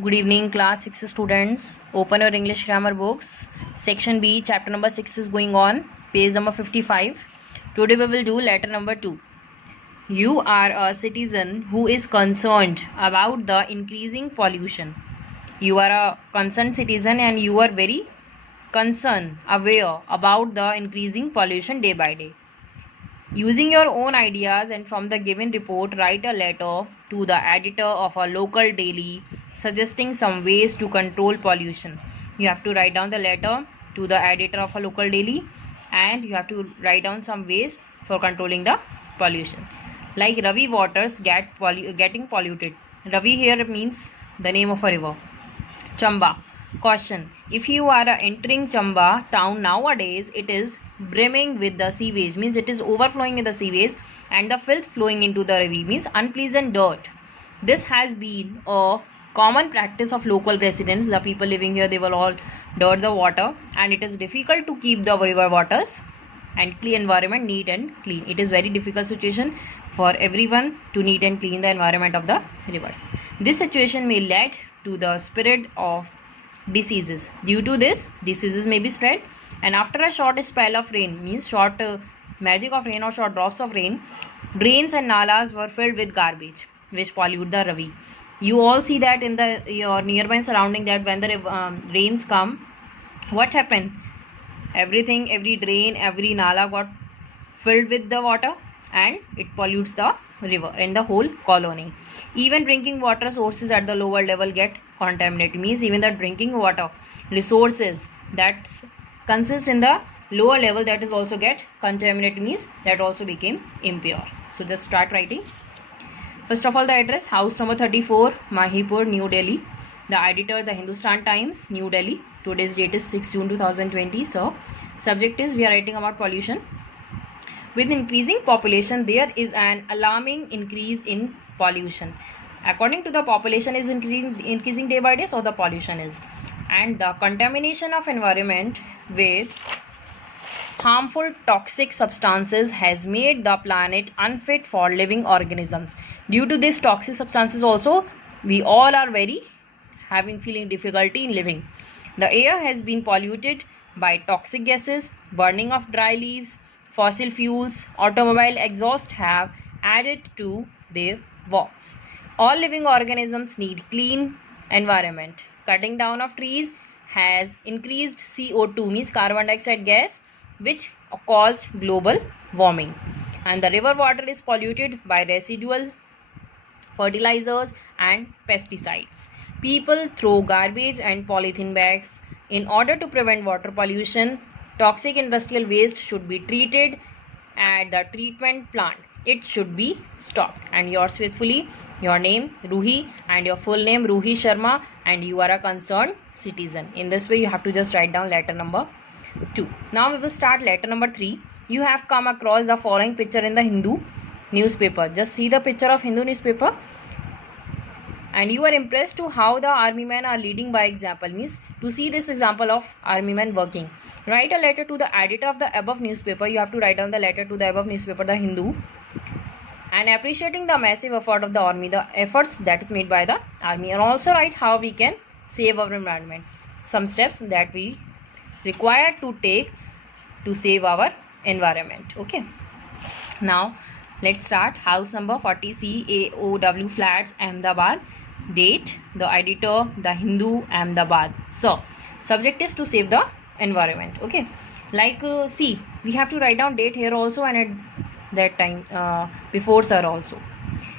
Good evening, class 6 students. Open your English grammar books. Section B, chapter number 6 is going on. Page number 55. Today we will do letter number 2. You are a citizen who is concerned about the increasing pollution. You are a concerned citizen and you are very concerned, aware about the increasing pollution day by day. Using your own ideas and from the given report, write a letter to the editor of a local daily suggesting some ways to control pollution. You have to write down the letter to the editor of a local daily and you have to write down some ways for controlling the pollution. Like Ravi waters getting polluted. Ravi here means the name of a river. Chamba. Caution. If you are entering Chamba town nowadays, it is brimming with the sewage, means it is overflowing in the sewage, and the filth flowing into the river means unpleasant dirt. This has been a common practice of local residents. The people living here, they will all dirt the water, and it is difficult to keep the river waters and clean environment neat and clean. It is very difficult situation for everyone to neat and clean the environment of the rivers. This situation may lead to the spread of diseases. Due to this, diseases may be spread, and after a short spell of rain, means short magic of rain or short drops of rain, drains and nalas were filled with garbage which pollute the Ravi. You all see that in your nearby surrounding, that when the rains come, what happened? Every drain, every nala got filled with the water and it pollutes the river and the whole colony. Even drinking water sources at the lower level get contaminated, means even the drinking water resources that consist in the lower level, that is also get contaminated, means that also became impure. So just start writing. First of all, the address, house number 34, Mahipur, New Delhi. The editor, the Hindustan Times, New Delhi. Today's date is 6 June 2020. So subject is, we are writing about pollution. With increasing population, there is an alarming increase in pollution. According to the population is increasing day by day, so the pollution is. And the contamination of environment with harmful toxic substances has made the planet unfit for living organisms. Due to these toxic substances also, we all are feeling difficulty in living. The air has been polluted by toxic gases, burning of dry leaves, fossil fuels, automobile exhaust have added to their woes. All living organisms need clean environment. Cutting down of trees has increased CO2, means carbon dioxide gas, which caused global warming. And the river water is polluted by residual fertilizers and pesticides. People throw garbage and polythene bags. In order to prevent water pollution, toxic industrial waste should be treated at the treatment plant. It should be stopped. And yours faithfully, your name Ruhi and your full name Ruhi Sharma, and you are a concerned citizen. In this way, you have to just write down letter number 2. Now we will start letter number 3. You have come across the following picture in the Hindu newspaper. Just see the picture of Hindu newspaper. And you are impressed to how the army men are leading by example, means to see this example of army men working. Write a letter to the editor of the above newspaper. You have to write down the letter to the above newspaper, the Hindu, and appreciating the massive effort of the army, the efforts that is made by the army, and also write how we can save our environment, some steps that we require to take to save our environment. Okay, now let's start. House number 40, CAOW Flats, Ahmedabad. Date, the editor, the Hindu, Ahmedabad. So subject is to save the environment. Okay, like see, we have to write down date here also, and at that time before sir also.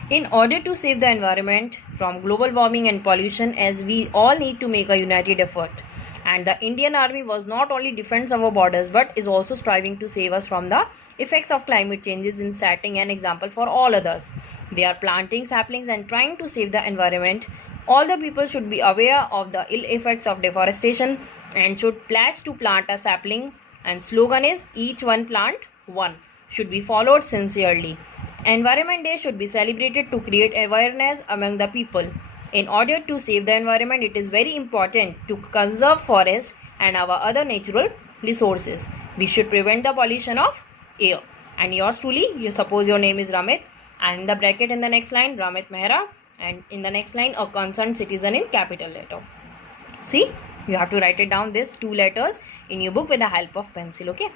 In order to save the environment from global warming and pollution, as we all need to make a united effort, and the Indian Army was not only defends our borders but is also striving to save us from the effects of climate changes in setting an example for all others. They are planting saplings and trying to save the environment. All the people should be aware of the ill effects of deforestation and should pledge to plant a sapling, and slogan is each one plant one, should be followed sincerely. Environment Day should be celebrated to create awareness among the people. In order to save the environment, it is very important to conserve forests and our other natural resources. We should prevent the pollution of air. And yours truly, you suppose your name is Ramit, and in the bracket in the next line, Ramit Mehra, and in the next line a concerned citizen in capital letter. See, you have to write it down, this 2 letters in your book with the help of pencil. Okay.